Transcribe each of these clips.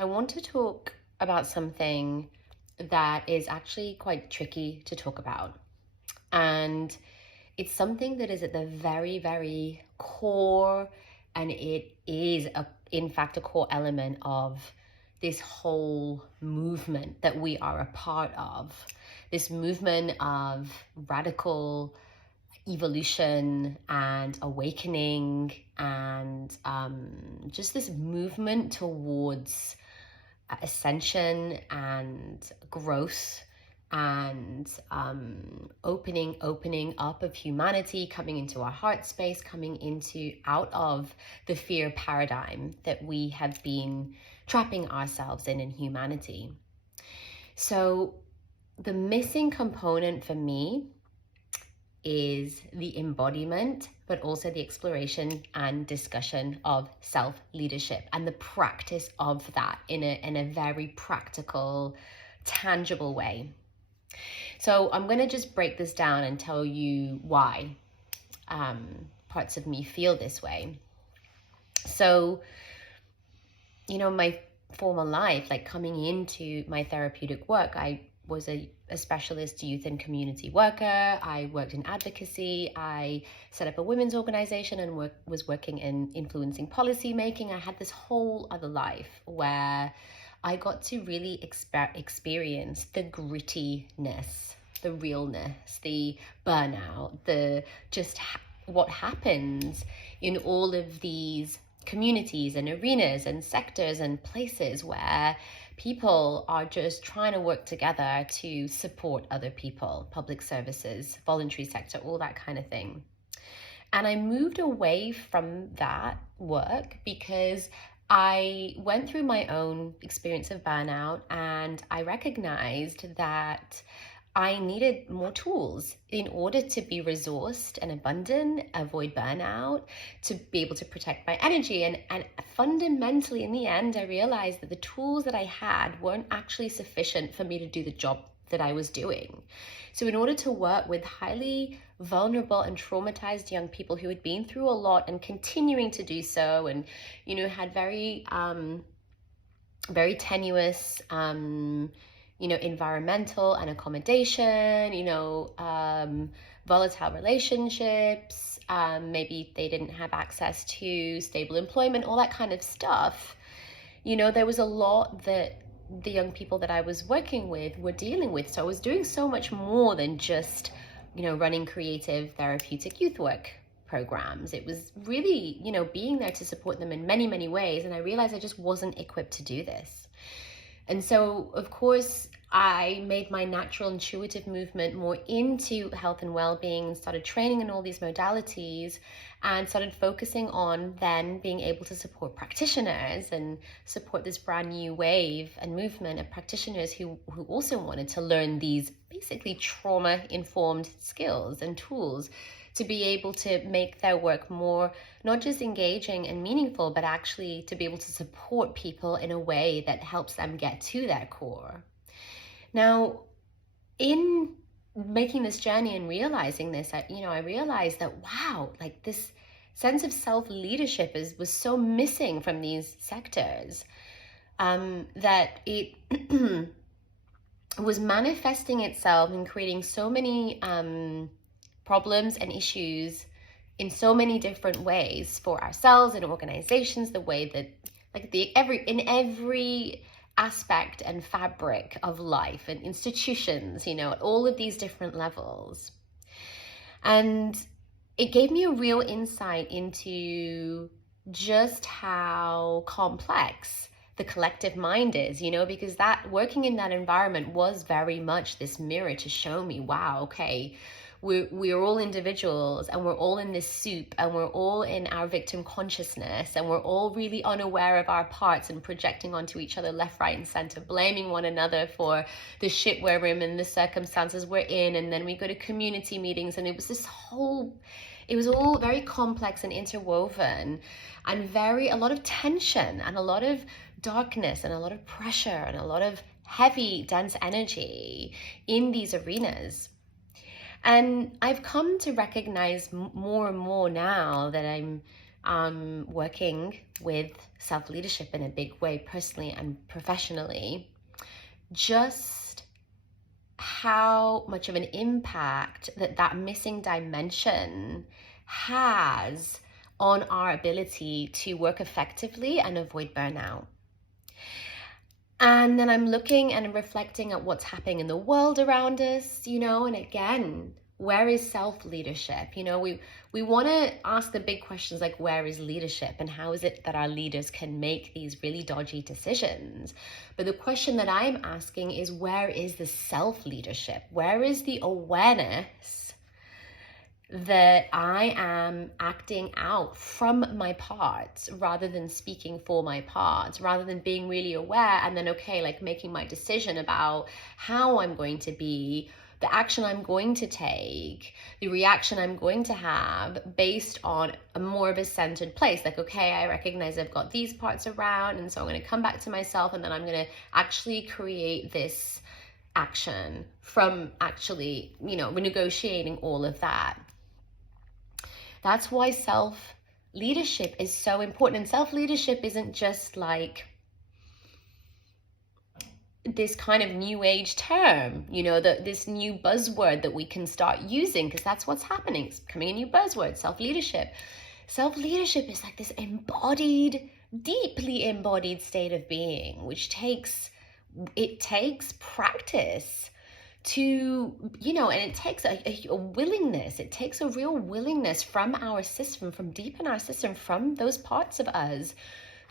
I want to talk about something that is actually quite tricky to talk about. And it's something that is at the very, very core, and it is, in fact, a core element of this whole movement that we are a part of. This movement of radical evolution and awakening, and just this movement towards ascension and growth, and opening up of humanity, coming into our heart space, coming into out of the fear paradigm that we have been trapping ourselves in humanity. So the missing component for me is the embodiment, but also the exploration and discussion of self-leadership and the practice of that in a very practical, tangible way. So I'm going to just break this down and tell you why parts of me feel this way. So, my former life, like coming into my therapeutic work, I was a specialist youth and community worker. I worked in advocacy. I set up a women's organization and was working in influencing policy making. I had this whole other life where I got to really experience the grittiness, the realness, the burnout, the just what happens in all of these communities and arenas and sectors and places where people are just trying to work together to support other people, public services, voluntary sector, all that kind of thing. And I moved away from that work because I went through my own experience of burnout, and I recognized that I needed more tools in order to be resourced and abundant, avoid burnout, to be able to protect my energy. And fundamentally, in the end, I realized that the tools that I had weren't actually sufficient for me to do the job that I was doing. So in order to work with highly vulnerable and traumatized young people who had been through a lot and continuing to do so, and, had very, very tenuous, environmental and accommodation, volatile relationships, maybe they didn't have access to stable employment, all that kind of stuff. There was a lot that the young people that I was working with were dealing with. So I was doing so much more than just, running creative therapeutic youth work programs. It was really, being there to support them in many, many ways. And I realized I just wasn't equipped to do this. And so, of course, I made my natural intuitive movement more into health and well-being, and started training in all these modalities, and started focusing on then being able to support practitioners and support this brand new wave and movement of practitioners who also wanted to learn these basically trauma-informed skills and tools to be able to make their work more, not just engaging and meaningful, but actually to be able to support people in a way that helps them get to their core. Now, in making this journey and realizing this, I realized that, wow, like this sense of self-leadership was so missing from these sectors, that it was manifesting itself and creating so many problems and issues in so many different ways for ourselves and organizations, the way that in every aspect and fabric of life and institutions, at all of these different levels. And it gave me a real insight into just how complex the collective mind is, because that working in that environment was very much this mirror to show me, wow, okay, we're all individuals, and we're all in this soup, and we're all in our victim consciousness, and we're all really unaware of our parts and projecting onto each other left, right, and center, blaming one another for the shit we're in and the circumstances we're in. And then we go to community meetings, and it was all very complex and interwoven, and a lot of tension and a lot of darkness and a lot of pressure and a lot of heavy, dense energy in these arenas. And I've come to recognize more and more now that I'm working with self-leadership in a big way, personally and professionally, just how much of an impact that missing dimension has on our ability to work effectively and avoid burnout. And then I'm looking and reflecting at what's happening in the world around us, and again, where is self-leadership? We want to ask the big questions like, where is leadership, and how is it that our leaders can make these really dodgy decisions? But the question that I'm asking is, where is the self-leadership? Where is the awareness that I am acting out from my parts rather than speaking for my parts, rather than being really aware and then, making my decision about how I'm going to be, the action I'm going to take, the reaction I'm going to have based on a more of a centered place. I recognize I've got these parts around, and so I'm going to come back to myself, and then I'm going to actually create this action from actually, renegotiating all of that. That's why self-leadership is so important. And self-leadership isn't just like this kind of new age term, this new buzzword that we can start using, because that's what's happening. It's becoming a new buzzword, self-leadership. Self-leadership is like this embodied, deeply embodied state of being, which takes practice to, and it takes a willingness, it takes a real willingness from our system, from deep in our system, from those parts of us,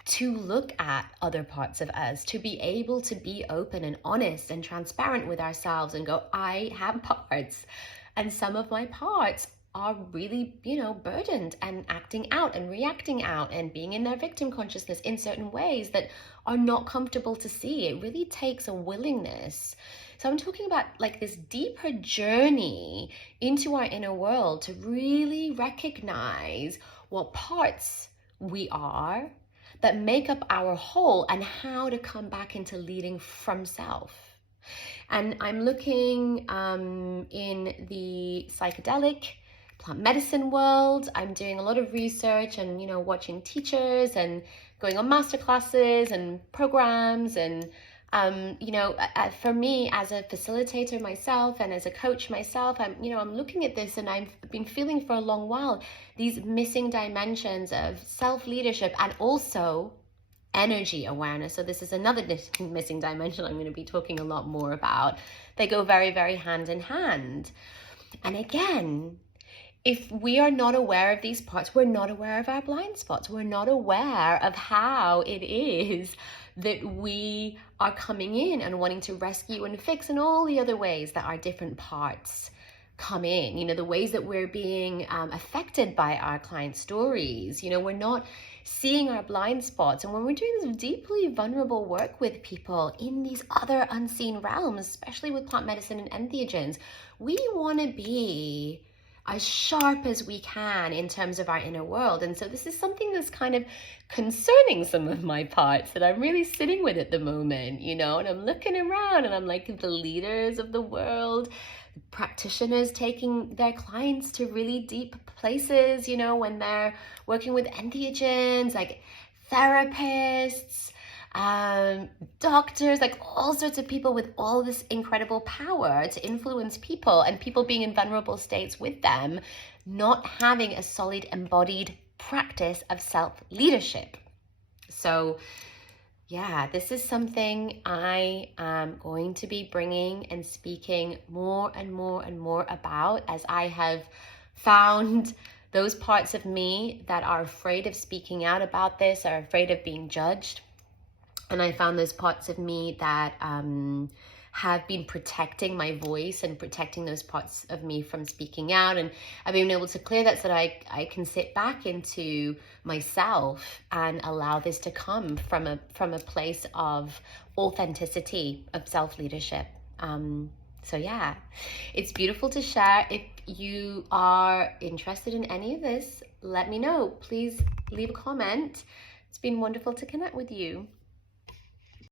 to look at other parts of us, to be able to be open and honest and transparent with ourselves and go, I have parts, and some of my parts are really, burdened and acting out and reacting out and being in their victim consciousness in certain ways that are not comfortable to see. It really takes a willingness. So I'm talking about like this deeper journey into our inner world to really recognize what parts we are that make up our whole, and how to come back into leading from self. And I'm looking in the psychedelic plant medicine world. I'm doing a lot of research and, watching teachers and going on masterclasses and programs. And, for me as a facilitator myself and as a coach myself, I'm looking at this, and I've been feeling for a long while these missing dimensions of self-leadership and also energy awareness. So this is another missing dimension I'm going to be talking a lot more about. They go very, very hand in hand. And again, if we are not aware of these parts, we're not aware of our blind spots. We're not aware of how it is that we are coming in and wanting to rescue and fix, and all the other ways that our different parts come in, the ways that we're being affected by our client stories. We're not seeing our blind spots. And when we're doing this deeply vulnerable work with people in these other unseen realms, especially with plant medicine and entheogens, we want to be as sharp as we can in terms of our inner world. And so this is something that's kind of concerning some of my parts that I'm really sitting with at the moment, and I'm looking around and I'm like, the leaders of the world, practitioners taking their clients to really deep places, when they're working with entheogens, like therapists, doctors, like all sorts of people with all this incredible power to influence people, and people being in vulnerable states with them, not having a solid embodied practice of self-leadership. So yeah, this is something I am going to be bringing and speaking more and more and more about, as I have found those parts of me that are afraid of speaking out about this, are afraid of being judged. And I found those parts of me that have been protecting my voice and protecting those parts of me from speaking out. And I've been able to clear that so that I can sit back into myself and allow this to come from a place of authenticity, of self-leadership. So yeah, it's beautiful to share. If you are interested in any of this, let me know. Please leave a comment. It's been wonderful to connect with you.